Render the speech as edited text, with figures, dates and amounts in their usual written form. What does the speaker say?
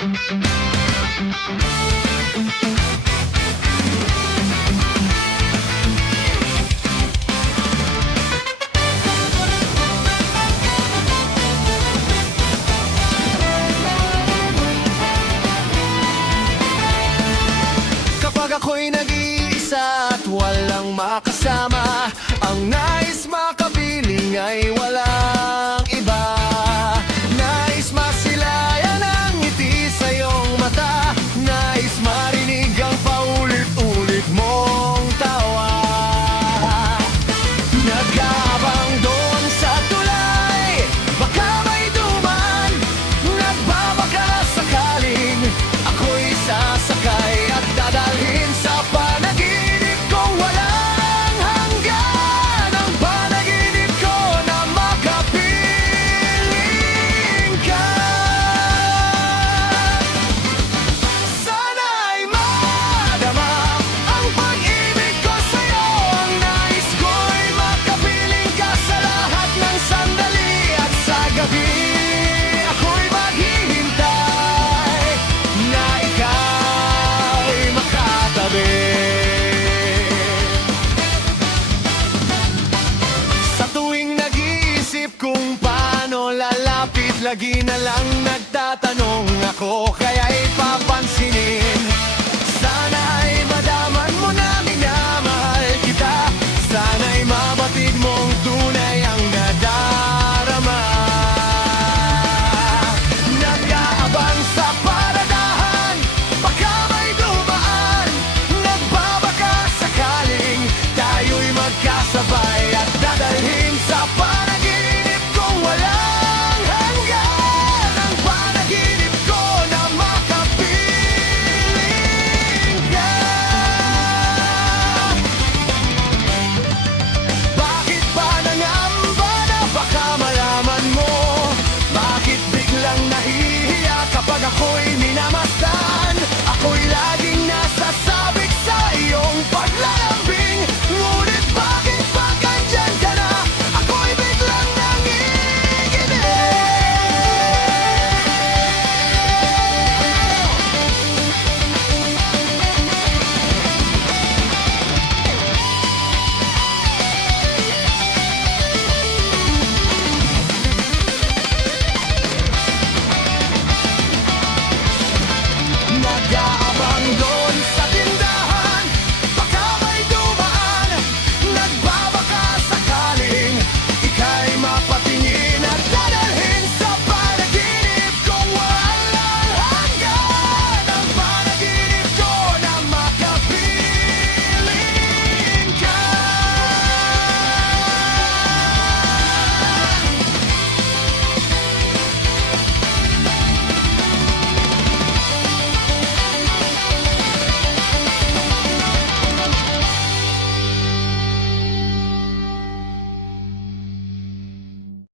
Kapag ako'y nag-iisa at walang makasama, ang nais makapiling ay walang iba. Nais masilayan ang ngiti sa iyong mata, nais marinig ang paulit-ulit mong tawa. Nag-aabang doon sa tulay, baka may dumaan, nagbabaka sakaling ako'y sasakay at dadalhin sa panaginip kong walang hanggan. Ang panaginip ko na makapiling ka. Sana'y madama ang pag-ibig ko sa'yo. Ang nais ko'y makapiling ka sa lahat ng sandali. At sa gabi ako'y maghihintay na ika'y makatabi. Sa tuwing nag-iisip kung paano lalapit, lagi na lang nagtatanong ako, kaya'y papansinin. Sana'y madaman mo na minamahal kita, sana'y mabatid mong tunay ang nadarama. Nag-aabang sa paradahan, baka may dumaan, nagbabaka sakaling tayo'y magkasabay at dadalhin sa panaginip kong walang hanggan. Ang panaginip ko na makapiling ka. Bakit ba nangamba na baka malaman mo? Bakit biglang nahihiya kapag ako'y minamasdan? Ako'y laging nasasabik sa iyong paglalambing, ngunit bakit pag andyan ka na, ako'y biglang nanginginig? Nag-aabang doon